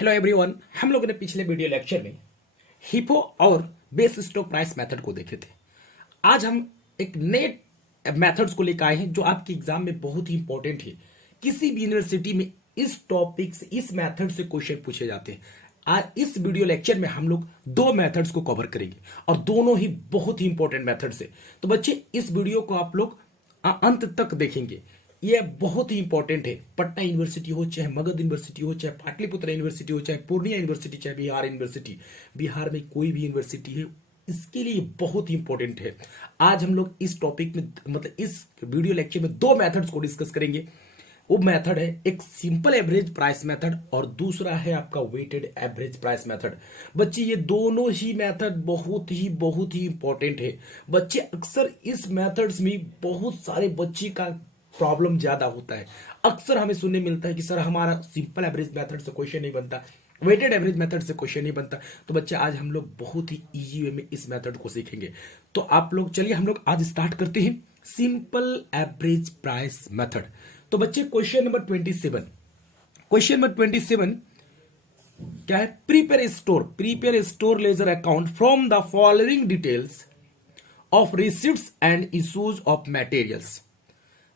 Hello everyone, हम लोगों ने पिछले वीडियो लेक्चर में हिपो और बेस स्टॉक प्राइस मेथड को देखे थे। आज हम एक नए मेथड्स को लेकर आए हैं जो आपके एग्जाम में बहुत ही इंपॉर्टेंट है। किसी भी यूनिवर्सिटी में इस टॉपिक से, इस मेथड से क्वेश्चन पूछे जाते हैं। आज इस वीडियो लेक्चर में हम लोग दो मेथड्स को कवर करेंगे और दोनों ही बहुत ही इंपॉर्टेंट मेथड्स है। तो बच्चे, इस वीडियो को आप लोग अंत तक देखेंगे। ये बहुत ही इंपॉर्टेंट है। पटना यूनिवर्सिटी हो, चाहे मगध यूनिवर्सिटी हो, चाहे पाटलिपुत्र यूनिवर्सिटी हो, चाहे पूर्णिया यूनिवर्सिटी, चाहे बिहार यूनिवर्सिटी, बिहार में कोई भी यूनिवर्सिटी है, इसके लिए बहुत ही इंपॉर्टेंट है। आज हम लोग इस टॉपिक में, मतलब इस वीडियो लेक्चर में दो मेथड्स को डिस्कस करेंगे। वो मेथड है एक सिंपल एवरेज प्राइस मेथड और दूसरा है आपका वेटेड एवरेज प्राइस मेथड। बच्चे, ये दोनों ही मेथड बहुत ही इंपॉर्टेंट है। बच्चे, अक्सर इस मेथड्स में बहुत सारे बच्चे का प्रॉब्लम ज्यादा होता है। अक्सर हमें सुनने मिलता है कि सर हमारा सिंपल एवरेज मेथड से क्वेश्चन नहीं बनता, वेटेड एवरेज मेथड से क्वेश्चन नहीं बनता। तो बच्चे, आज हम लोग बहुत ही इजी वे में इस मेथड को सीखेंगे। तो आप लोग चलिए, हम लोग आज स्टार्ट करते हैं सिंपल एवरेज प्राइस मेथड। तो बच्चे, क्वेश्चन नंबर 27, क्वेश्चन नंबर 27 क्या है? Prepare store ledger account from the following details of receipts and issues of materials.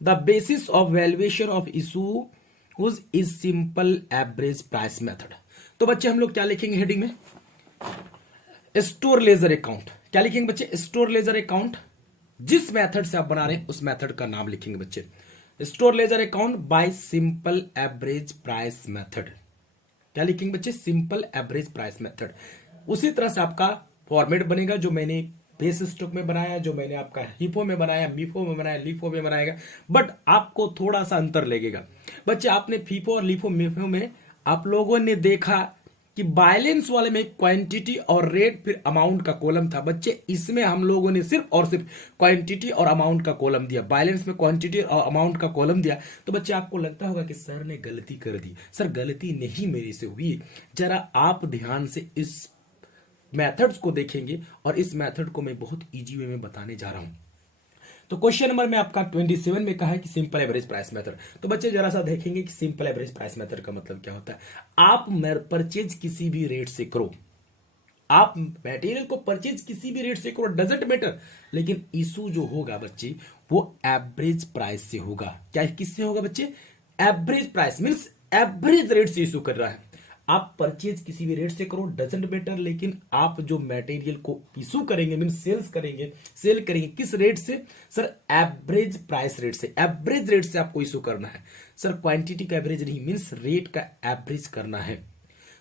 The basis of valuation of issues is simple average price method। तो बच्चे, हम लोग क्या लिखेंगे हेडिंग में? Store ledger account. क्या लिखेंगे बच्चे? Store ledger account. जिस मेथड से आप बना रहे हैं उस मेथड का नाम लिखेंगे बच्चे। Store ledger account by simple average price method. क्या लिखेंगे बच्चे? Simple average price method. उसी तरह से आपका फॉर्मेट बनेगा जो मैंने बेस स्टॉक में बनाया, जो मैंने आपका हिपो में बनाया, मीफो में बनाया, लीफो में बनाएगा। बट आपको थोड़ा सा अंतर लगेगा बच्चे। आपने फीफो और लीफो मीफो में आप लोगों ने देखा कि बैलेंस वाले में क्वांटिटी और रेट फिर अमाउंट का कॉलम था। बच्चे, इसमें हम लोगों ने सिर्फ और सिर्फ क्वांटिटी और अमाउंट का कॉलम दिया, बैलेंस में क्वांटिटी और अमाउंट का कॉलम दिया। तो बच्चे, आपको लगता होगा कि सर ने गलती कर दी। सर, गलती नहीं मेरे से हुई। जरा आप ध्यान से इस मेथड्स को देखेंगे और इस मेथड को मैं बहुत इजी वे में बताने जा रहा हूं। तो क्वेश्चन नंबर में आपका 27 में कहा है कि सिंपल एवरेज प्राइस मेथड। तो बच्चे, जरा सा देखेंगे कि सिंपल एवरेज प्राइस मेथड का मतलब क्या होता है। आप परचेज किसी भी रेट से करो, आप मटेरियल को परचेज किसी भी रेट से करो, डजंट मैटर, लेकिन इशू जो होगा बच्चे वो एवरेज प्राइस से होगा। क्या किससे होगा बच्चे? Average price means average rate से इशू कर रहा है। आप परचेज किसी भी रेट से करो, डजंट मैटर, लेकिन आप जो मटेरियल को इशू करेंगे मीन सेल करेंगे किस रेट से? सर, एवरेज प्राइस रेट से। एवरेज रेट से आपको इशू करना है सर, क्वांटिटी का एवरेज नहीं, मीन्स रेट का एवरेज करना है।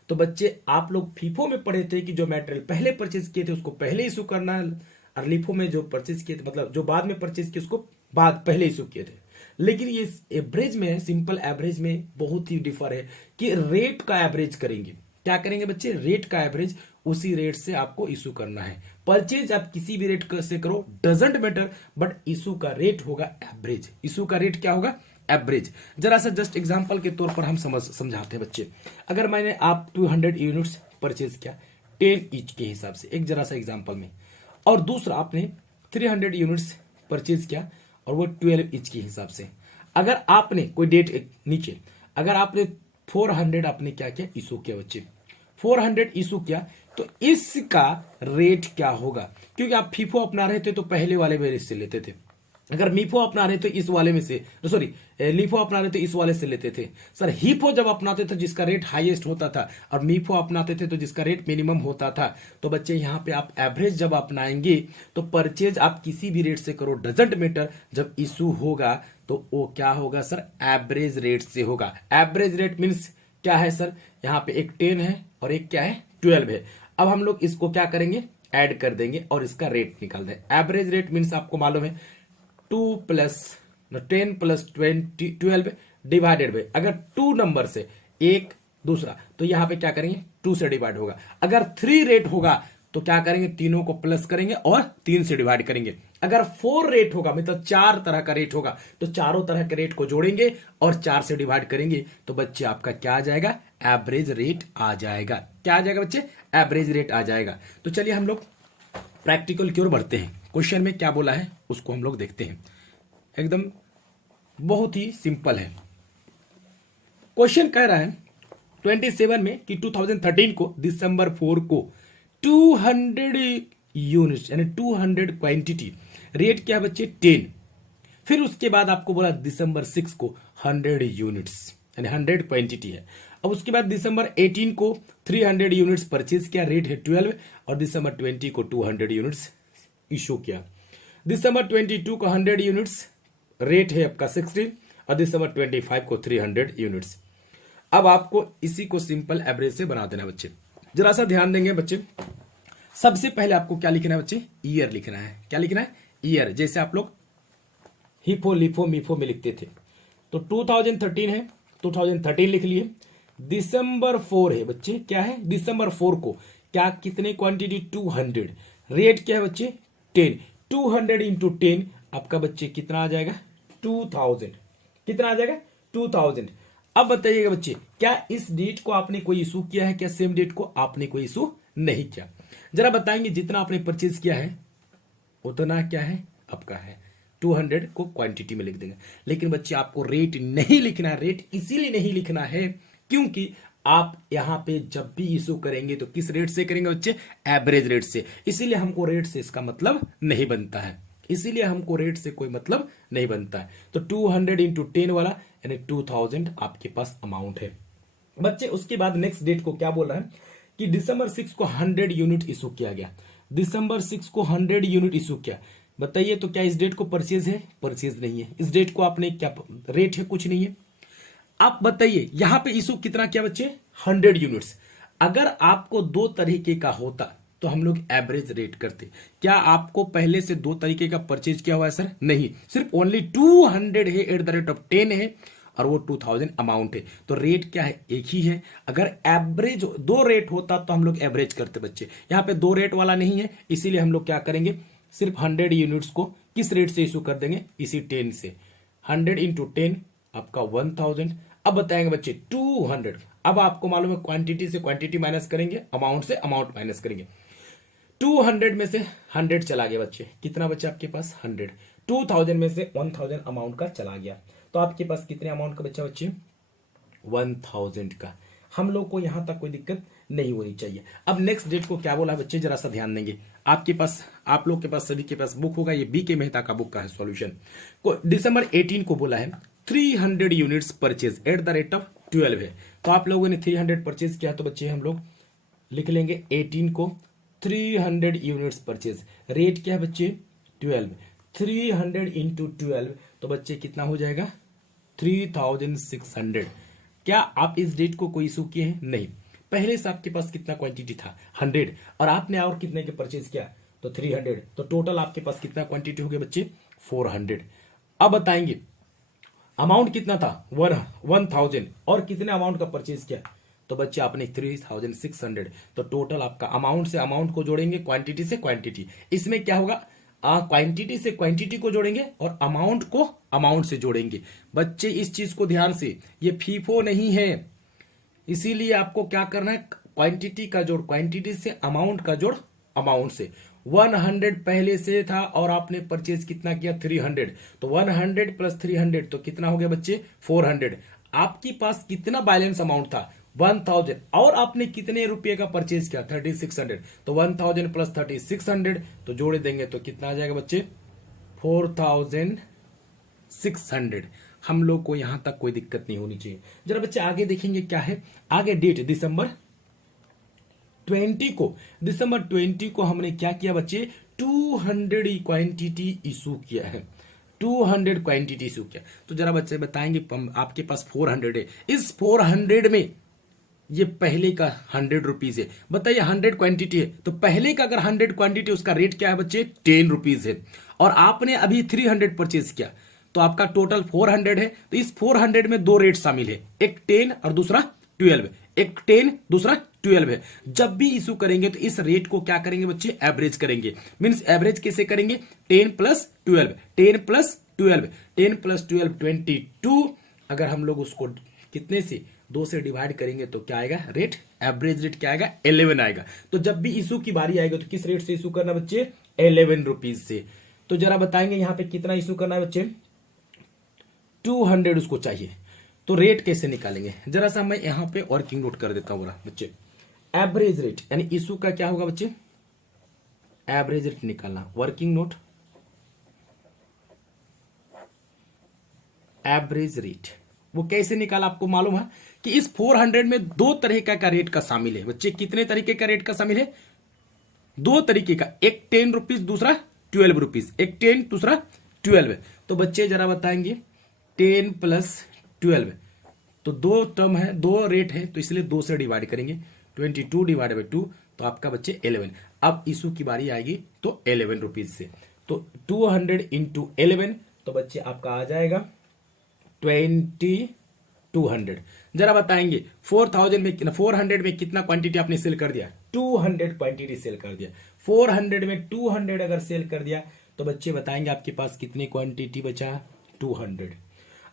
तो बच्चे, आप लोग फीफो में पढ़े थे कि जो मटेरियल पहले परचेज किए थे उसको पहले इशू करना है, और लीफो में जो परचेज किए थे, मतलब जो बाद में परचेज किए उसको बाद पहले इशू किए थे। लेकिन ये एवरेज में, सिंपल एवरेज में बहुत ही डिफर है कि रेट का एवरेज करेंगे। क्या करेंगे बच्चे? रेट का एवरेज, उसी रेट से आपको इशू करना है। परचेज आप किसी भी रेट से करो, डजंट मैटर, बट इशू का रेट होगा एवरेज। इशू का रेट क्या होगा? एवरेज। जरा सा जस्ट एग्जांपल के तौर पर हम समझाते हैं बच्चे। अगर मैंने आप 200 यूनिट्स परचेज किया 10 ईच के हिसाब से, एक जरा सा एग्जांपल में, और दूसरा आपने 300 यूनिट्स परचेज किया और वो 12 इंच के हिसाब से। अगर आपने कोई डेट नीचे, अगर आपने 400 आपने क्या किया? इशू किया बच्चे, 400 इशू किया, तो इसका रेट क्या होगा? क्योंकि आप फीफो अपना रहे थे तो पहले वाले में से लेते थे, अगर मीफो अपना रहे तो इस वाले में से, सॉरी लीफो अपना रहे तो इस वाले से लेते थे। सर, हीफो जब अपनाते थे जिसका रेट हाईएस्ट होता था, और मीफो अपनाते थे तो जिसका रेट मिनिमम होता था। तो बच्चे, यहाँ पे आप एवरेज जब अपनाएंगे तो परचेज आप किसी भी रेट से करो, डजंट मैटर, जब इशू होगा तो वो क्या होगा सर? एवरेज रेट से होगा। एवरेज रेट मीन्स क्या है सर? यहाँ पे एक 10 है और एक क्या है? 12 है। अब हम लोग इसको क्या करेंगे? ऐड कर देंगे और इसका रेट निकाल दें। एवरेज रेट मीन्स आपको मालूम है 2 प्लस 10 प्लस 12 डिवाइडेड बाय, अगर 2 नंबर से एक दूसरा, तो यहां पे क्या करेंगे? 2 से डिवाइड होगा। अगर 3 रेट होगा तो क्या करेंगे? तीनों को प्लस करेंगे और 3 से डिवाइड करेंगे। अगर 4 रेट होगा, मतलब 4 तरह का रेट होगा, तो चारों तरह के रेट को जोड़ेंगे और 4 से डिवाइड करेंगे। तो बच्चे, आपका क्या आ जाएगा? एवरेज रेट आ जाएगा। क्या आ जाएगा बच्चे? एवरेज रेट आ जाएगा। तो चलिए हम लोग प्रैक्टिकल की ओर बढ़ते हैं। क्वेश्चन में क्या बोला है उसको हम लोग देखते हैं। एकदम बहुत ही सिंपल है। क्वेश्चन कह रहा है 27 में कि 2013 को दिसंबर 4 को 200 यूनिट्स यानी 200 क्वांटिटी, रेट क्या है बच्चे 10। फिर उसके बाद आपको बोला दिसंबर 6 को 100 यूनिट्स यानी 100 क्वांटिटी है। अब उसके बाद दिसंबर 18 को 300 यूनिट्स परचेज किया, रेट है 12, और दिसंबर 20 को 200 यूनिट्स इशू किया। दिसंबर 22 को 100 यूनिट्स, रेट है आपका 16, और दिसंबर 25 को 300 यूनिट्स। अब आपको इसी को सिंपल एवरेज से बना देना बच्चे। जरा सा ध्यान देंगे बच्चे, सबसे पहले आपको क्या लिखना है बच्चे, ईयर लिखना है। क्या लिखना है, ईयर। जैसे आप लोग हिफो लिफो मिफो में लिखते थे, तो 2013 है, 2013 लिख लिए। दिसंबर 4 है बच्चे, क्या है दिसंबर 4 को क्या कितने क्वांटिटी 200, रेट क्या है बच्चे 10, 200 इंटू 10 आपका बच्चे कितना आ जाएगा 2000, कितना आ जाएगा 2000। अब बताइएगा बच्चे, क्या इस डेट को आपने कोई इशू किया है क्या, सेम डेट को आपने कोई इशू नहीं किया। जरा बताएंगे, जितना आपने परचेज किया है उतना क्या है आपका है 200 को क्वांटिटी में लिख देंगे। लेकिन बच्चे आपको रेट नहीं लिखना है। रेट इसीलिए नहीं लिखना है क्योंकि आप यहां पे जब भी इशू करेंगे तो किस रेट से करेंगे बच्चे, एवरेज रेट से। इसीलिए हमको रेट से इसका मतलब नहीं बनता है, इसीलिए हमको रेट से कोई मतलब नहीं बनता है। तो 200 इंटू 10 वाला यानी 2000 आपके पास अमाउंट है बच्चे। उसके बाद नेक्स्ट डेट को क्या बोल रहा है कि दिसंबर 6 को 100 यूनिट इशू किया गया। दिसंबर 6 को 100 यूनिट इशू किया। बताइए तो क्या इस डेट को परचेज है, परचेज नहीं है। इस डेट को आपने क्या रेट है, कुछ नहीं है। आप बताइए यहां पे इशू कितना किया बच्चे 100 यूनिट्स। अगर आपको दो तरीके का होता तो हम लोग एवरेज रेट करते। क्या आपको पहले से दो तरीके का परचेज किया हुआ है सर, नहीं, सिर्फ ओनली 200 है एट द रेट ऑफ 10 है और वो 2000 अमाउंट है। तो रेट क्या है, एक ही है। अगर एवरेज दो रेट होता तो हम लोग एवरेज करते बच्चे। यहाँ पे दो रेट वाला नहीं है, इसीलिए हम लोग क्या करेंगे, सिर्फ 100 यूनिट्स को किस रेट से इशू कर देंगे, इसी 10 से। 100 इंटू 10 आपका 1000। अब बताएंगे बच्चे 200। अब आपको मालूम है क्वांटिटी से क्वांटिटी माइनस करेंगे, अमाउंट से अमाउंट माइनस करेंगे। 200 में से 100 चला गया बच्चे, कितना बच्चे आपके पास 100। 2000 में से 1000 अमाउंट का चला गया, तो आपके पास कितने अमाउंट का बच्चा बच्चे 1000 का। हम लोग को यहां तक कोई दिक्कत नहीं होनी चाहिए। अब नेक्स्ट डेट को क्या बोला बच्चे, जरा सा ध्यान देंगे। आपके पास, आप लोग के पास, सभी के पास बुक होगा, ये बी के मेहता का बुक का है सॉल्यूशन को। दिसंबर 18 को बोला है 300 units purchase at the rate of 12 है। तो आप लोगों ने 300 परचेज किया, तो बच्चे हम लोग लिख लेंगे 18 को 300 यूनिट्स परचेज, रेट क्या है बच्चे 12, 300 इंटू 12 तो बच्चे कितना हो जाएगा 3600। क्या आप इस डेट को कोई इशू किए हैं, नहीं। पहले से आपके पास कितना क्वांटिटी था 100 और आपने और कितने के परचेज किया तो 300, तो टोटल आपके पास कितना क्वांटिटी हो गया बच्चे 400। अब बताएंगे अमाउंट कितना था 1000 और कितने अमाउंट का परचेज किया, तो बच्चे आपने 3600। तो टोटल आपका अमाउंट से अमाउंट को जोड़ेंगे, क्वांटिटी से क्वांटिटी। इसमें क्या होगा, क्वांटिटी से क्वांटिटी को जोड़ेंगे और अमाउंट को अमाउंट से जोड़ेंगे। बच्चे इस चीज को ध्यान से, ये फीफो नहीं है, इसीलिए आपको क्या करना है, क्वांटिटी का जोड़ क्वांटिटी से, अमाउंट का जोड़ अमाउंट से। 100 पहले से था और आपने परचेज कितना किया 300, तो 100 प्लस 300 तो कितना हो गया बच्चे 400। आपके पास कितना बैलेंस अमाउंट था 1000 और आपने कितने रुपए का परचेज किया 3600, तो 1000 प्लस 3600 तो जोड़ देंगे तो कितना आ जाएगा बच्चे 4600। हम लोग को यहां तक कोई दिक्कत नहीं होनी चाहिए। जरा बच्चे आगे देखेंगे क्या है, आगे डेट दिसंबर 20 को, दिसंबर 20 को हमने क्या किया बच्चे 200 क्वांटिटी इशू किया है, 200 क्वांटिटी इशू किया। तो जरा बच्चे बताएंगे, आपके पास 400 है, इस 400 में ये पहले का 100 रुपीज है। बताइए 100 क्वांटिटी है, तो पहले का अगर 100 क्वांटिटी उसका रेट क्या है बच्चे 10 रुपीज है, और आपने अभी 300 परचेज किया तो आपका टोटल 400 है। तो इस 400 में दो रेट शामिल है, एक 10 और दूसरा 12, एक 10 दूसरा 12 है। जब भी इशू करेंगे तो इस रेट को क्या करेंगे बच्चे एवरेज करेंगे। मींस एवरेज कैसे करेंगे 10 प्लस 12, 10 प्लस 12, 10 प्लस 12 22। अगर हम लोग उसको कितने से 2 से डिवाइड करेंगे तो क्या आएगा रेट, एवरेज रेट क्या आएगा 11 आएगा। तो जब भी इशू की बारी आएगी तो किस रेट से इशू करना बच्चे 11 रुपीज से। तो जरा बताएंगे यहां पे कितना इशू करना है बच्चे 200 उसको चाहिए। तो रेट कैसे निकालेंगे, जरा सा मैं यहां पे वर्किंग नोट कर देता हूं बच्चे। एवरेज रेट यानी इशू का क्या होगा बच्चे, एवरेज रेट निकालना, वर्किंग नोट एवरेज रेट। वो कैसे निकाला आपको मालूम है कि इस 400 में दो तरह का रेट का शामिल है बच्चे। कितने तरीके का रेट का शामिल है, दो तरीके का, एक 10 रुपीज दूसरा 12 रुपीज, एक 10 दूसरा 12। तो बच्चे जरा बताएंगे 10 प्लस 12, तो दो टर्म है, दो रेट है, तो इसलिए 2 से डिवाइड करेंगे, 22 डिवाइड बाई 2, तो आपका बच्चे 11। अब इशू की बारी आएगी तो 11 रुपीज से, तो 200 इंटू 11, तो बच्चे आपका आ जाएगा 2200। जरा बताएंगे 400 में कितना क्वांटिटी आपने सेल कर दिया, 200 क्वांटिटी सेल कर दिया। 400 में 200 अगर सेल कर दिया तो बच्चे बताएंगे आपके पास कितनी क्वांटिटी बचा, 200।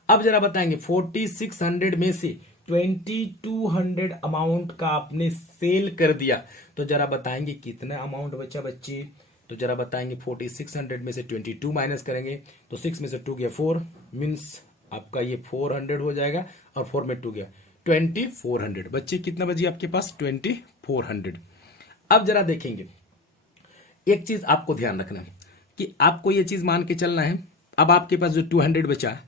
अब जरा बताएंगे 4600 में से 2200 अमाउंट का आपने सेल कर दिया, तो जरा बताएंगे कितना अमाउंट बचा बच्चे। तो जरा बताएंगे 4600 में से 22 माइनस करेंगे, तो 6 में से 2 गया 4, मीन्स आपका ये 400 हो जाएगा, और 4 में 2 गया 2400। बच्चे कितना बची आपके पास, 2400। अब जरा देखेंगे, एक चीज आपको ध्यान रखना है कि आपको ये चीज मान के चलना है, अब आपके पास जो 200 बचा,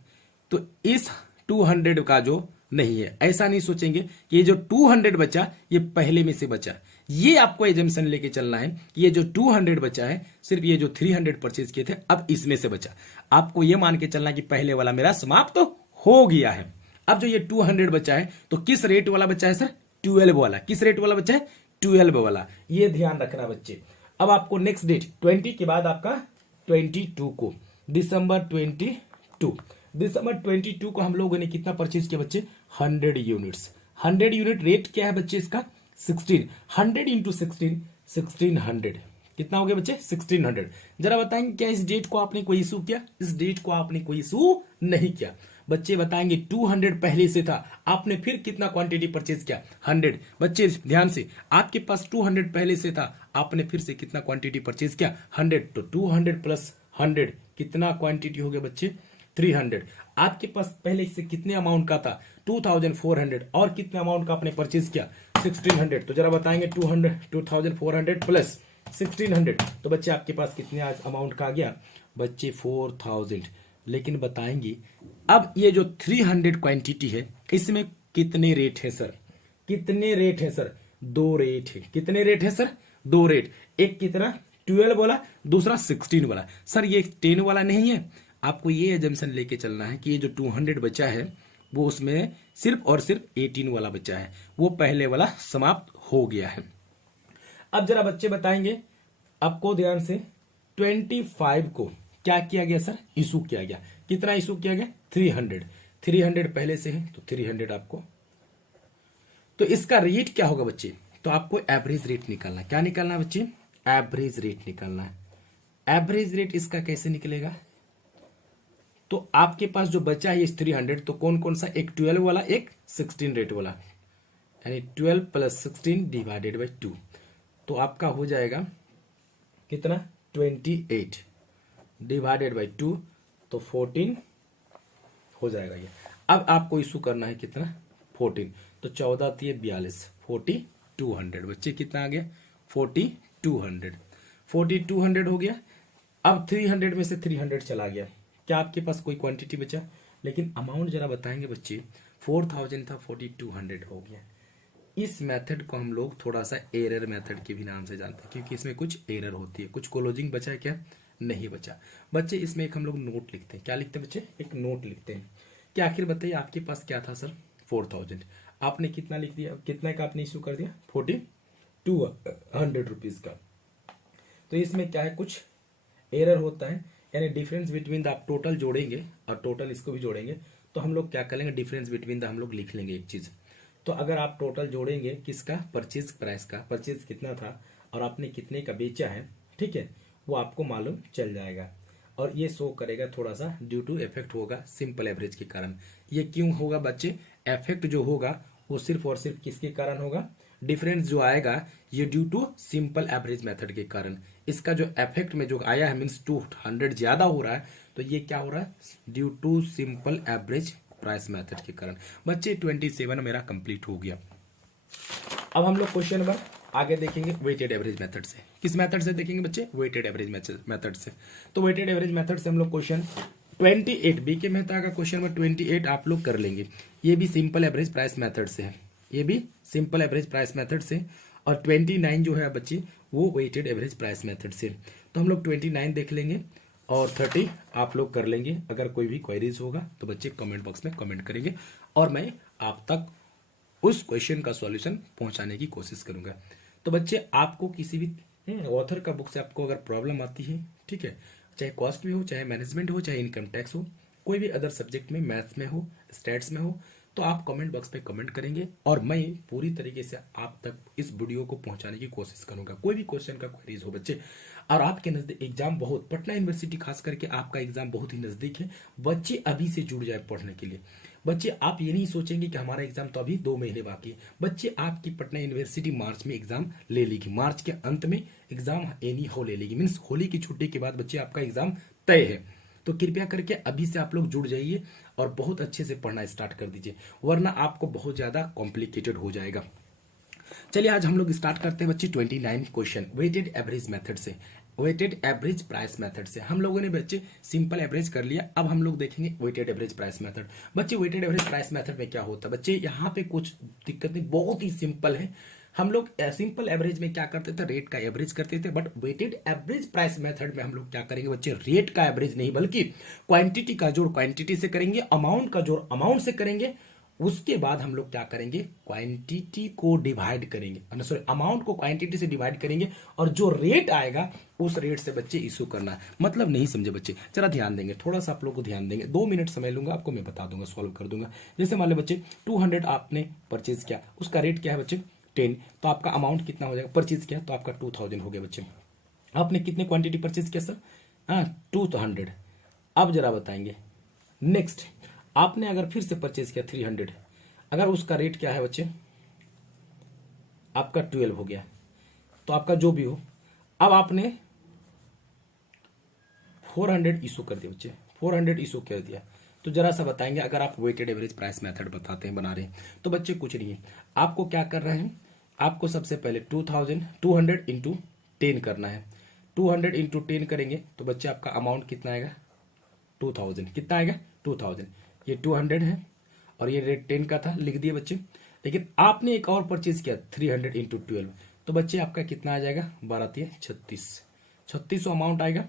तो इस 200 का जो नहीं है, ऐसा नहीं सोचेंगे कि ये जो 200 बचा ये पहले में से बचा। ये आपको एजम्पशन लेके चलना है कि ये जो 200 बचा है सिर्फ ये जो 300 परचेज किए थे अब इसमें से बचा। आपको ये मान के चलना कि पहले वाला मेरा समाप्त तो हो गया है। अब जो ये 200 बचा है तो किस रेट वाला बचा है सर, 12 वाला। किस रेट वाला बचा है, 12 वाला। ये ध्यान रखना बच्चे। अब आपको नेक्स्ट डेट 20 के बाद आपका 22 को, दिसंबर 22 को हम लोगों ने कितना परचेज किया बच्चे, 100 यूनिट्स। 100 यूनिट रेट क्या है बच्चे इसका, 16। 100 इंटू 16, 1600 कितना हो गया बच्चे, 1600। जरा बताएंगे क्या इस डेट को आपने कोई इशू किया, इस डेट को आपने कोई इशू नहीं किया। बच्चे बताएंगे 200 पहले से था, आपने फिर कितना क्वांटिटी परचेज किया, 100। बच्चे ध्यान से, आपके पास 200 पहले से था, आपने फिर से कितना क्वांटिटी परचेज किया, 100। तो 200 प्लस 100 कितना क्वांटिटी हो गया बच्चे, 300। आपके पास पहले से कितने अमाउंट का था, 2400, और कितने अमाउंट का आपने परचेज किया, 1600। तो जरा बताएंगे 2400 प्लस 1600, तो बच्चे आपके पास कितने आज अमाउंट का आ गया बच्चे, 4000। लेकिन बताएंगे अब ये जो 300 क्वांटिटी है इसमें कितने रेट है सर, कितने रेट है सर, 2 रेट है। कितने रेट है सर, 2 रेट। एक कितना 12 वाला, दूसरा 16 वाला। सर ये 10 वाला नहीं है, आपको ये एजम्पशन लेके चलना है कि ये जो 200 बचा है वो उसमें सिर्फ और सिर्फ 18 वाला बचा है, वो पहले वाला समाप्त हो गया है। अब जरा बच्चे बताएंगे आपको ध्यान से, 25 को क्या किया गया सर, इशू किया गया। कितना इशू किया गया, 300। 300 पहले से है तो 300 आपको, तो इसका रेट क्या होगा बच्चे, तो आपको एवरेज रेट निकालना है। क्या निकालना है बच्चे, एवरेज रेट निकालना है। एवरेज रेट इसका कैसे निकलेगा, तो आपके पास जो बचा है 300, तो कौन कौन सा, एक 12 वाला, एक 16 रेट वाला, यानी 12 प्लस 16 डिवाइडेड बाई 2, तो आपका हो जाएगा कितना, 28 डिवाइडेड बाई 2, तो 14 हो जाएगा ये। अब आपको इशू करना है कितना, 14, तो 14 थी 42, 4200। बच्चे कितना आ गया, 4200। 4200 हो गया। अब 300 में से 300 चला गया, क्या आपके पास कोई क्वांटिटी बचा, लेकिन अमाउंट जरा बताएंगे बच्चे, 4000 था, 4200 हो गया। इस मेथड को हम लोग थोड़ा सा एरर मेथड के भी नाम से जानते हैं, क्योंकि इसमें कुछ एरर होती है। कुछ क्लोजिंग बचा है क्या, नहीं बचा। बच्चे इसमें एक हम लोग नोट लिखते हैं, क्या लिखते हैं बच्चे, एक नोट लिखते हैं कि आखिर बताइए आपके पास क्या था सर, 4000, आपने कितना लिख दिया, कितना का आपने इशू कर दिया, 4200 रुपीज का। तो इसमें क्या है, कुछ एरर होता है, यानी डिफरेंस बिटवीन द, आप टोटल जोड़ेंगे और टोटल इसको भी जोड़ेंगे, तो हम लोग क्या करेंगे, डिफरेंस बिटवीन द हम लोग लिख लेंगे एक चीज। तो अगर आप टोटल जोड़ेंगे किसका, परचेज प्राइस का, परचेज कितना था और आपने कितने का बेचा है, ठीक है, वो आपको मालूम चल जाएगा। और ये शो करेगा थोड़ा सा ड्यू टू इफेक्ट होगा सिंपल एवरेज के कारण। ये क्यों होगा बच्चे, इफेक्ट जो होगा वो सिर्फ और सिर्फ किसके कारण होगा, डिफरेंस जो आएगा ये due to simple average method के कारण। इसका जो इफेक्ट में जो आया है मीन्स 200 ज्यादा हो रहा है, तो ये क्या हो रहा है, due to simple average price method के कारण। बच्चे 27 मेरा कंप्लीट हो गया। अब हम लोग क्वेश्चन नंबर आगे देखेंगे वेटेड एवरेज मेथड से। किस मेथड से देखेंगे बच्चे? वेटेड एवरेज मेथड से। तो वेटेड एवरेज मेथड से हम लोग क्वेश्चन 28 बी के मेहता का क्वेश्चन नंबर 28 आप लोग कर लेंगे। ये भी सिंपल एवरेज प्राइस मेथड से है, ये भी सिंपल एवरेज प्राइस मेथड से। और 29 जो है बच्चे वो वेटेड एवरेज प्राइस मेथड से। तो हम लोग 29 देख लेंगे और 30 आप लोग कर लेंगे। अगर कोई भी क्वेरीज होगा तो बच्चे कमेंट बॉक्स में कमेंट करेंगे और मैं आप तक उस क्वेश्चन का सॉल्यूशन पहुंचाने की कोशिश करूंगा। तो बच्चे आपको किसी भी ऑथर का बुक से आपको अगर प्रॉब्लम आती है, ठीक है, चाहे कॉस्ट में हो, चाहे मैनेजमेंट हो, चाहे इनकम टैक्स हो, कोई भी अदर सब्जेक्ट में, मैथ्स में हो, स्टैट्स में हो, तो आप कमेंट बॉक्स पे कमेंट करेंगे और मैं पूरी तरीके से आप तक इस वीडियो को पहुंचाने की कोशिश करूंगा। कोई भी क्वेश्चन का क्वेरीज हो बच्चे, और आपके नजदीक एग्जाम बहुत, पटना यूनिवर्सिटी खास करके आपका एग्जाम बहुत ही नजदीक है, बच्चे अभी से जुड़ जाए पढ़ने के लिए। बच्चे आप ये नहीं सोचेंगे कि हमारा एग्जाम तो अभी 2 महीने बाकी है। बच्चे आपकी पटना यूनिवर्सिटी मार्च में एग्जाम ले लेगी, मार्च के अंत में एग्जाम एनी हाउ ले लेगी, मीन्स होली की छुट्टी के बाद बच्चे आपका एग्जाम तय है। तो कृपया करके अभी से आप लोग जुड़ जाइए और बहुत अच्छे से पढ़ना स्टार्ट कर दीजिए, वरना आपको बहुत ज्यादा कॉम्प्लिकेटेड हो जाएगा। चलिए आज हम लोग स्टार्ट करते हैं बच्चे 29 क्वेश्चन वेटेड एवरेज मेथड से, वेटेड एवरेज प्राइस मेथड से। हम लोगों ने बच्चे सिंपल एवरेज कर लिया, अब हम लोग देखेंगे वेटेड एवरेज प्राइस मेथड। बच्चे वेटेड एवरेज प्राइस मेथड में क्या होता है बच्चे, यहाँ पे कुछ दिक्कत नहीं, बहुत ही सिंपल है। हम लोग सिंपल एवरेज में क्या करते थे, रेट का एवरेज करते थे, but weighted average price method में हम लोग क्या करेंगे बच्चे, रेट का एवरेज नहीं बल्कि क्वांटिटी का जोड़ क्वांटिटी से करेंगे, अमाउंट का जोड़ अमाउंट से करेंगे। उसके बाद हम लोग क्या करेंगे, क्वांटिटी को डिवाइड करेंगे, सॉरी अमाउंट को क्वांटिटी से डिवाइड करेंगे और जो रेट आएगा उस रेट से बच्चे इशू करना है। मतलब नहीं समझे बच्चे, जरा ध्यान देंगे, थोड़ा सा आप लोग को ध्यान देंगे, 2 मिनट समय लूंगा आपको, मैं बता दूंगा, सॉल्व कर दूंगा। जैसे मान लो बच्चे 200 आपने परचेज किया, उसका रेट क्या है बच्चे 10, तो आपका अमाउंट कितना हो जाएगा, परचेज किया तो आपका 2000 हो गया बच्चे। आपने कितने क्वांटिटी परचेज किया सर, 200। अब जरा बताएंगे नेक्स्ट, आपने अगर फिर से परचेज किया 300, अगर उसका रेट क्या है बच्चे, आपका 12 हो गया, तो आपका जो भी हो, अब आपने 400 इशू कर दिया बच्चे, 400 इशू कर दिया, तो जरा सा बताएंगे अगर आप वेटेड एवरेज प्राइस मेथड बताते हैं, बना रहे हैं, तो बच्चे कुछ नहीं है, आपको क्या कर रहे हैं, आपको सबसे पहले 200 इंटू 10 करना है। 200 इंटू 10 करेंगे तो बच्चे आपका अमाउंट कितना आएगा, 2000। कितना आएगा, 2000। ये 200 है और ये रेट 10 का था, लिख दिए बच्चे। लेकिन आपने एक और परचेज किया 300 इंटू 12, तो बच्चे आपका कितना आ जाएगा, 12 36, 3600 अमाउंट आएगा।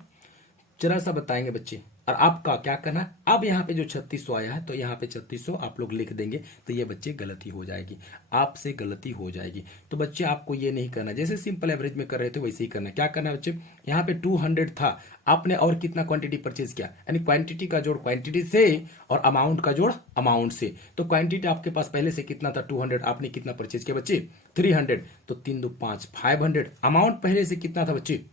जरा सा बताएंगे बच्चे, और आपका क्या करना, अब यहाँ पे जो 3600 आया है तो यहाँ पे 3600 आप लोग लिख देंगे, तो ये बच्चे गलती हो जाएगी, आपसे गलती हो जाएगी। तो बच्चे आपको ये नहीं करना, जैसे सिंपल एवरेज में कर रहे थे वैसे ही करना। क्या करना है बच्चे, यहाँ पे 200 था, आपने और कितना क्वांटिटी परचेज किया, यानी क्वांटिटी का जोड़ क्वांटिटी से और अमाउंट का जोड़ अमाउंट से। तो क्वांटिटी आपके पास पहले से कितना था 200, आपने कितना परचेज किया बच्चे 300, तो 3 2 5 500। अमाउंट पहले से कितना था बच्चे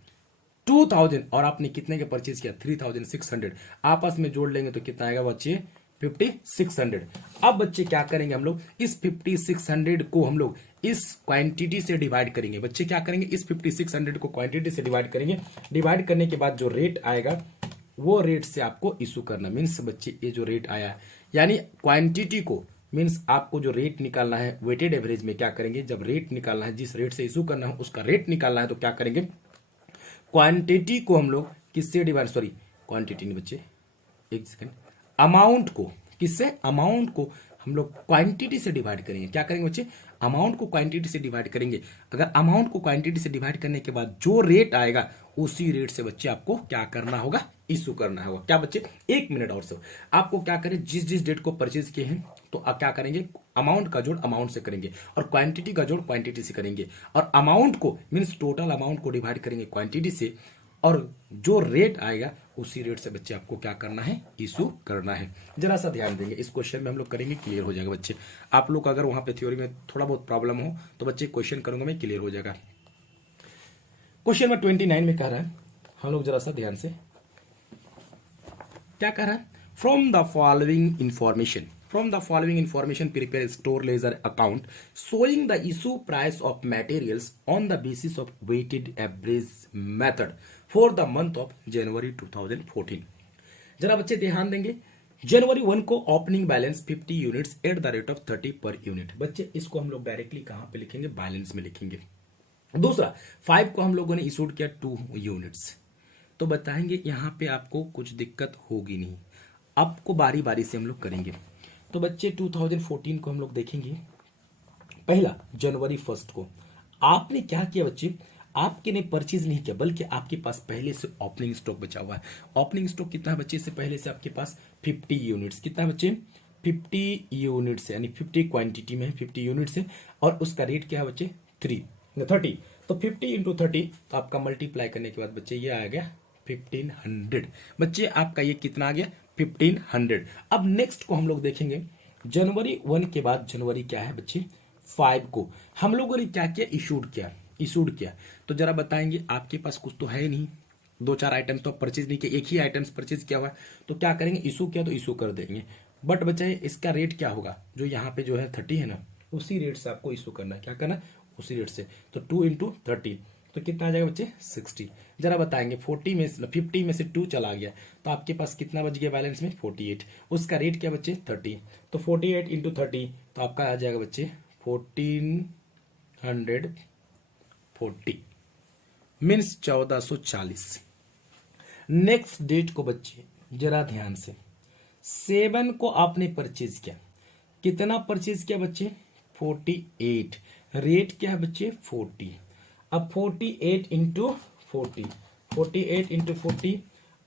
2000 और आपने कितने के परचेज किया 3600, आपस में जोड़ लेंगे तो कितना आएगा बच्चे 5600। अब बच्चे क्या करेंगे, हम लोग इस 5600 को हम लोग इस क्वांटिटी से डिवाइड करेंगे। बच्चे क्या करेंगे, इस 5600 को क्वांटिटी से डिवाइड करेंगे। डिवाइड करने के बाद जो रेट आएगा वो रेट से आपको इशू करना। मीन्स बच्चे ये जो रेट आया यानी क्वांटिटी को, मीन्स आपको जो रेट निकालना है वेटेड एवरेज में क्या करेंगे, जब रेट निकालना है, जिस रेट से इशू करना है उसका रेट निकालना है, तो क्या करेंगे, क्वांटिटी को हम लोग किससे डिवाइड, सॉरी क्वांटिटी नहीं बच्चे, एक सेकंड, अमाउंट को किससे, अमाउंट को हम लोग क्वांटिटी से डिवाइड करेंगे। क्या करेंगे बच्चे, अमाउंट को क्वांटिटी से डिवाइड करेंगे। अगर अमाउंट को क्वांटिटी से डिवाइड करने के बाद जो रेट आएगा उसी रेट से बच्चे आपको क्या करना होगा, इशू करना होगा। क्या बच्चे, 1 मिनट और सब, आपको क्या करें, जिस जिस डेट को परचेज किए हैं तो आप क्या करेंगे, अमाउंट का जोड़ अमाउंट से करेंगे और क्वांटिटी का जोड़ क्वांटिटी से करेंगे, और अमाउंट को मीन्स टोटल अमाउंट को डिवाइड करेंगे क्वांटिटी से, और जो रेट आएगा उसी रेट से बच्चे आपको क्या करना है, इशू करना है। जरा सा ध्यान देंगे, इस क्वेश्चन में हम लोग करेंगे, क्लियर हो जाएगा बच्चे। आप लोग अगर वहां पे थ्योरी में थोड़ा बहुत प्रॉब्लम हो तो बच्चे क्वेश्चन करूंगा मैं, क्लियर हो जाएगा। क्वेश्चन नंबर 29 में कह रहा है, हम लोग जरा सा ध्यान से, क्या कह रहा है, from the following information prepare store ledger account showing the issue price of materials on the basis of weighted average method for the month of January 2014। जरा बच्चे ध्यान देंगे, जनवरी 1 को opening balance 50 units at the rate of 30 per unit. बच्चे इसको हम लोग directly कहां पे लिखेंगे, बैलेंस में लिखेंगे। दूसरा 5 को हम लोगों ने इशूड किया 2 यूनिट्स, तो बताएंगे यहां पे आपको कुछ दिक्कत होगी नहीं, आपको बारी बारी से हम लोग करेंगे। तो बच्चे 2014 को हम लोग देखेंगे। पहला जनवरी 1 को आपने क्या किया बच्चे, आपके ने परचेज नहीं किया बल्कि आपके पास पहले से ओपनिंग स्टॉक बचा हुआ है। ओपनिंग स्टॉक कितना है बच्चे, से पहले से आपके पास 50 यूनिट्स, कितना है बच्चे 50 यूनिट्स, यानी 50 क्वांटिटी में 50 यूनिट्स है, और उसका रेट क्या है बच्चे 30। तो 50 इंटू 30, तो आपका मल्टीप्लाई करने के बाद बच्चे ये आ गया 1500। बच्चे आपका ये कितना आ गया 1500। अब नेक्स्ट को हम लोग देखेंगे जनवरी 1 के बाद जनवरी क्या है बच्चे 5 को हम लोगों ने क्या किया, इशूड किया। तो जरा बताएंगे, आपके पास कुछ तो है नहीं, 2-4 आइटम्स तो परचेज नहीं किया, एक ही आइटम्स परचेज किया हुआ है, तो क्या करेंगे इशू किया तो इशू कर देंगे। बट बच्चे इसका रेट क्या होगा, जो यहाँ पे जो है 30 है ना, उसी रेट से आपको इशू करना है। क्या करना है, उसी रेट से। तो 2 इंटू 30, तो कितना आ जाएगा बच्चे 60। जरा बताएंगे 50 में से 2 चला गया, तो आपके पास कितना बच गया बैलेंस में 48। उसका रेट क्या बच्चे 30, तो 48 इंटू 30, तो आपका आ जाएगा बच्चे 1440 मीन्स 1440। नेक्स्ट डेट को बच्चे जरा ध्यान से, 7 को आपने परचेज किया, कितना परचेज किया बच्चे 48, रेट क्या है बच्चे 40। अब 48 इंटू 40, 48 इंटू 40,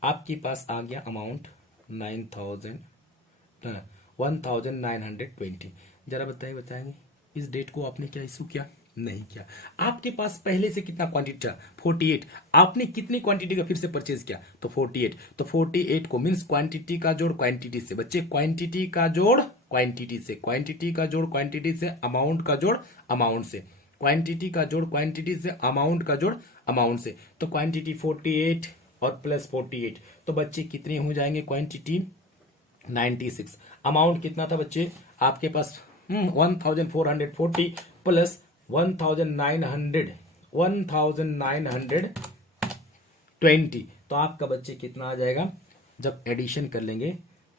आपके पास आ गया अमाउंट 1920। जरा बताएंगे इस डेट को आपने क्या इशू किया, नहीं किया। आपके पास पहले से कितना क्वांटिटी था 48, आपने कितनी क्वांटिटी का फिर से परचेज किया तो 48। तो 48 को मीन्स क्वांटिटी का जोड़ क्वांटिटी से, बच्चे क्वांटिटी का जोड़ क्वांटिटी से, क्वांटिटी का जोड़ क्वांटिटी से, अमाउंट का जोड़ अमाउंट से, क्वांटिटी का जोड़ क्वांटिटी से, अमाउंट का जोड़ अमाउंट से। तो क्वांटिटी 48 और प्लस 48, तो बच्चे कितने हो जाएंगे क्वांटिटी 96। अमाउंट कितना था बच्चे आपके पास 1440 प्लस 1920, तो आपका बच्चे कितना आ जाएगा, जब एडिशन कर लेंगे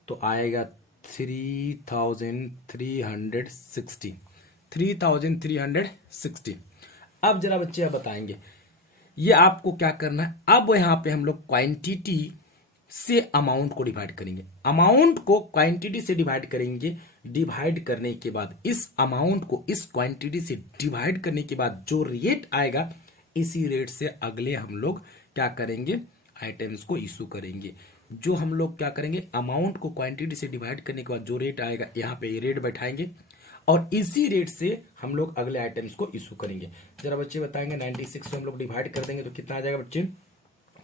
तो आएगा 3360। अब जरा बच्चे अब बताएंगे ये आपको क्या करना है। अब यहां पे हम लोग क्वांटिटी से अमाउंट को डिवाइड करेंगे, अमाउंट को क्वांटिटी से डिवाइड करेंगे। डिवाइड करने के बाद इस अमाउंट को इस क्वांटिटी से डिवाइड करने के बाद जो रेट आएगा, इसी रेट से अगले हम लोग क्या करेंगे, आइटम्स को इशू करेंगे। जो हम लोग क्या करेंगे, अमाउंट को क्वांटिटी से डिवाइड करने के बाद जो रेट आएगा यहाँ पे ये रेट बैठाएंगे, और इसी रेट से हम लोग अगले आइटम्स को इशू करेंगे। जरा बच्चे बताएंगे 96 से हम लोग डिवाइड कर देंगे तो कितना आ जाएगा बच्चे,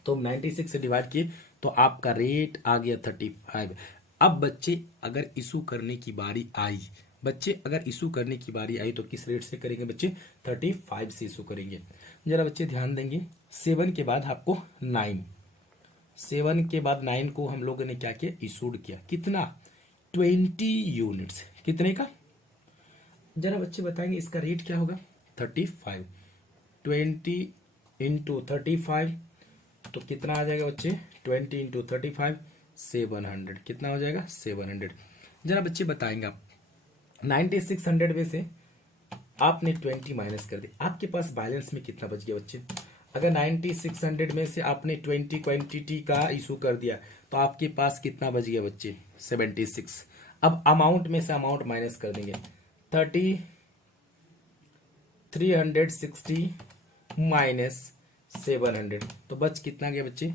तो 96 से डिवाइड किए तो आपका रेट आ गया 35। अब बच्चे अगर इशू करने की बारी आई, तो किस रेट से करेंगे बच्चे 35 से इशू करेंगे। जरा बच्चे ध्यान देंगे 7 के बाद आपको 9 को हम लोगों ने क्या किया, इशूड किया, कितना 20 यूनिट्स, कितने का जरा बच्चे बताएंगे इसका रेट क्या होगा 35। 20 इंटू 35, तो कितना आ जाएगा बच्चे 20 इंटू 35 700, कितना हो जाएगा 700। जरा बच्चे बताएंगे आप 9600 में से आपने 20 माइनस कर दिया, आपके पास बैलेंस में कितना बच गया बच्चे। अगर 9600 में से आपने 20 क्वांटिटी का इशू कर दिया तो आपके पास कितना बच गया बच्चे 76। अब अमाउंट में से अमाउंट माइनस कर देंगे 360 माइनस 700, तो बच कितना गया बच्चे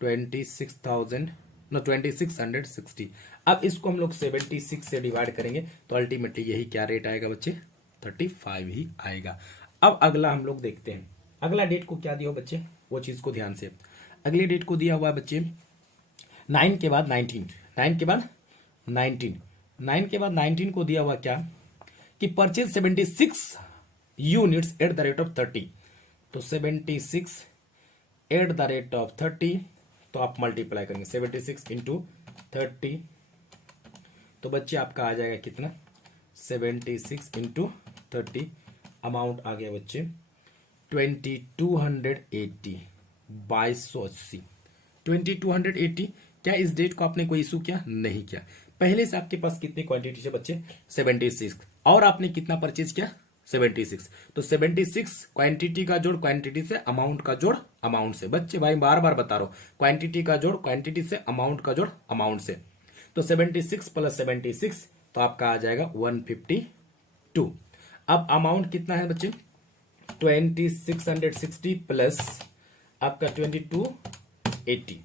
2660। अब इसको हम लोग 76 से डिवाइड करेंगे तो अल्टीमेटली यही क्या रेट आएगा बच्चे 35 ही आएगा। अब अगला हम लोग देखते हैं, अगला डेट को क्या दिया हो बच्चे, वो चीज को ध्यान से। अगली डेट को दिया हुआ है बच्चे 9 के बाद 19, 9 के बाद 19 को दिया हुआ क्या कि purchase 76 units at the rate of 30, तो 76 एट द रेट ऑफ 30, तो आप मल्टीप्लाई करेंगे 76 इंटू 30, तो बच्चे आपका आ जाएगा कितना 76 इंटू 30, अमाउंट आ गया बच्चे 2280, 2280। 2280 क्या इस डेट को आपने कोई इशू किया? नहीं किया। पहले से आपके पास कितनी क्वांटिटी है बच्चे? 76। और आपने कितना परचेज किया? 76। तो 76 क्वांटिटी का जोड़ क्वांटिटी से, अमाउंट का जोड़ अमाउंट से। बच्चे भाई बार बार बता रहा हूं, क्वांटिटी का जोड़ क्वांटिटी से, अमाउंट का जोड़ अमाउंट से। तो 76 प्लस 76 तो आपका आ जाएगा 152। अब अमाउंट कितना है बच्चे? 2660 प्लस आपका 2280,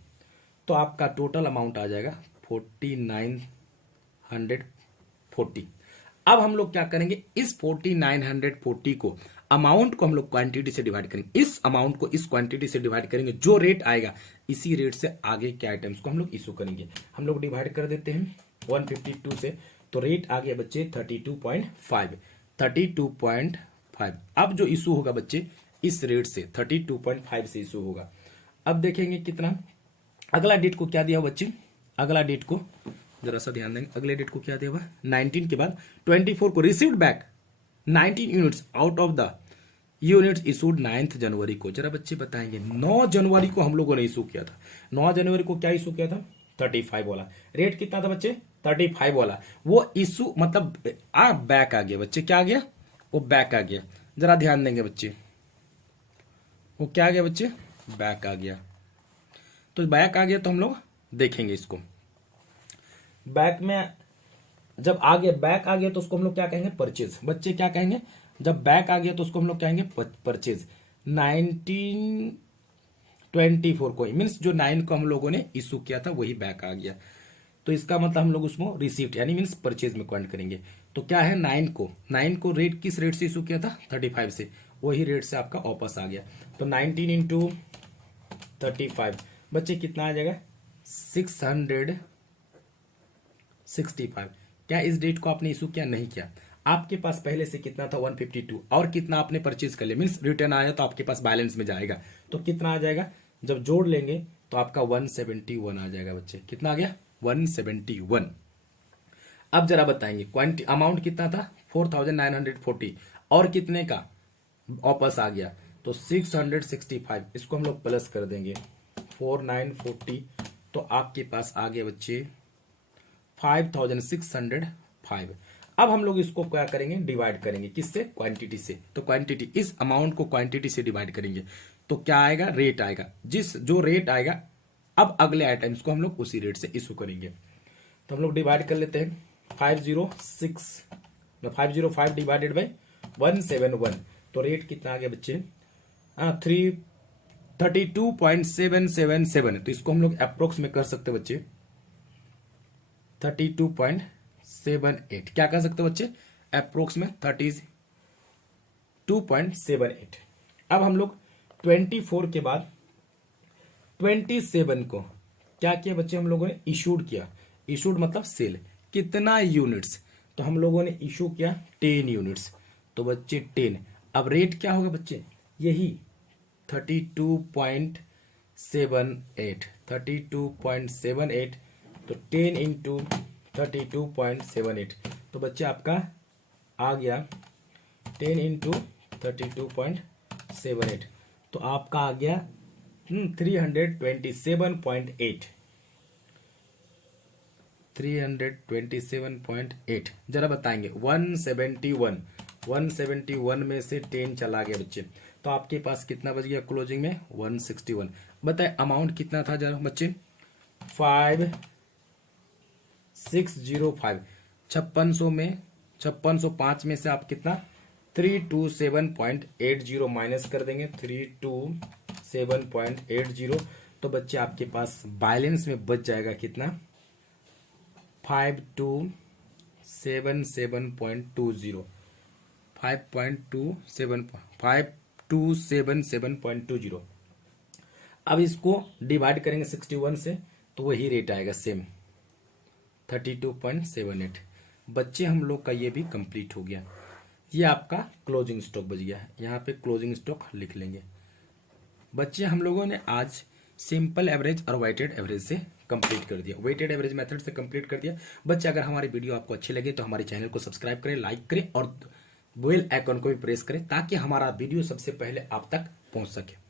तो आपका टोटल अमाउंट आ जाएगा 4940। अब हम लोग क्या करेंगे, इस 4940 को, अमाउंट को हम लोग क्वांटिटी से डिवाइड करेंगे, इस अमाउंट को इस क्वांटिटी से डिवाइड करेंगे, जो रेट आएगा इसी रेट से आगे के आइटम्स को हम लोग इशू करेंगे। हम लोग डिवाइड कर देते हैं 152 से, तो रेट आ गया बच्चे 32.5। 32.5। अब जो इशू होगा बच्चे इस रेट से 32.5 से इशू होगा। अब देखेंगे कितना, अगला डेट को क्या दिया बच्चे? अगला डेट को जरा सा ध्यान देंगे, अगले डेट को क्या दिया हुआ? 19 के बाद 24 को received back 19 units out of the units issued 9 जनवरी को। जरा बच्चे बताएंगे, 9 जनवरी को हम लोगों ने इशू किया था। 9 जनवरी को क्या इशू किया था? 35 वाला। रेट कितना था बच्चे? 35 वाला। वो इशू मतलब बैक आ गया बच्चे। क्या आ गया? वो बैक आ गया। जरा ध्यान देंगे बच्चे, वो क्या आ गया बच्चे? बैक आ गया। तो बैक आ गया तो हम लोग देखेंगे इसको। बैक में जब आ गया, बैक आ गया तो उसको हम लोग क्या कहेंगे? परचेज। बच्चे क्या कहेंगे? जब बैक आ गया तो उसको हम लोग कहेंगे परचेज। 1924 को मीन्स जो 9 को हम लोगों ने इशू किया था वही बैक आ गया। तो इसका मतलब हम लोग उसको रिसीव्ड यानी मीन्स परचेज में काउंट करेंगे। तो क्या है, 9 को रेट किस रेट से इशू किया था? 35 से, वही रेट से आपका वापस आ गया। तो 19 इंटू 35 बच्चे कितना आ जाएगा? 665। क्या इस डेट को आपने इशू किया? नहीं किया। आपके पास पहले से कितना था? 152। और कितना आपने परचेज कर लिया मीन्स रिटर्न आया तो आपके पास बैलेंस में जाएगा। तो कितना आ जाएगा? जब जोड़ लेंगे तो आपका 171 आ जाएगा बच्चे। कितना आ गया? 171। अब जरा बताएंगे क्वांटिटी अमाउंट कितना था? 4940। और कितने का वापस आ गया? तो 665। इसको हम लोग प्लस कर देंगे 4940, तो आपके पास आ गए बच्चे 5605। अब हम लोग इसको क्या करेंगे? डिवाइड करेंगे। किससे? क्वांटिटी से। तो क्वांटिटी, इस अमाउंट को क्वांटिटी से डिवाइड करेंगे तो क्या आएगा? रेट आएगा। जो रेट आएगा अब अगले आइटम्स को हम लोग उसी रेट से इशू करेंगे। तो हम लोग डिवाइड कर लेते हैं 505 डिवाइडेड बाई 171। तो रेट कितना आ गया बच्चे? 32.777। तो इसको हम लोग अप्रोक्स में कर सकते बच्चे 32.78। क्या कर सकते बच्चे? अप्रोक्स में 32.78। अब हम लोग 24 के बाद 27 को क्या किया बच्चे? हम लोगों ने इशूड किया। इशूड मतलब सेल। कितना यूनिट्स? तो हम लोगों ने इशू किया 10 यूनिट्स। तो बच्चे 10। अब रेट क्या होगा बच्चे? यही 32.78। 32.78 तो 10 इंटू 32.78। तो बच्चे आपका आ गया 10 इंटू 32.78। तो आपका आ गया 327.8। 327.8। जरा बताएंगे 171 में से 10 चला गया बच्चे, तो आपके पास कितना बच गया क्लोजिंग में? 161। बताए अमाउंट कितना था जरा बच्चे? 5605। 5605 में से आप कितना? 327.80 माइनस कर देंगे। 327.80। तो बच्चे आपके पास बैलेंस में बच जाएगा कितना? 5277.20। 5277.20। अब इसको डिवाइड करेंगे 61 से तो वही रेट आएगा सेम 32.78। बच्चे हम लोग का ये भी कंप्लीट हो गया। ये आपका क्लोजिंग स्टॉक बच गया। यहाँ पे क्लोजिंग स्टॉक लिख लेंगे। बच्चे हम लोगों ने आज सिंपल एवरेज और वेटेड एवरेज से कंप्लीट कर दिया, वेटेड एवरेज मेथड से कंप्लीट कर दिया। बच्चे अगर हमारी वीडियो आपको अच्छी लगे तो हमारे चैनल को सब्सक्राइब करें, लाइक करें और बेल आइकन को भी प्रेस करें ताकि हमारा वीडियो सबसे पहले आप तक पहुंच सके।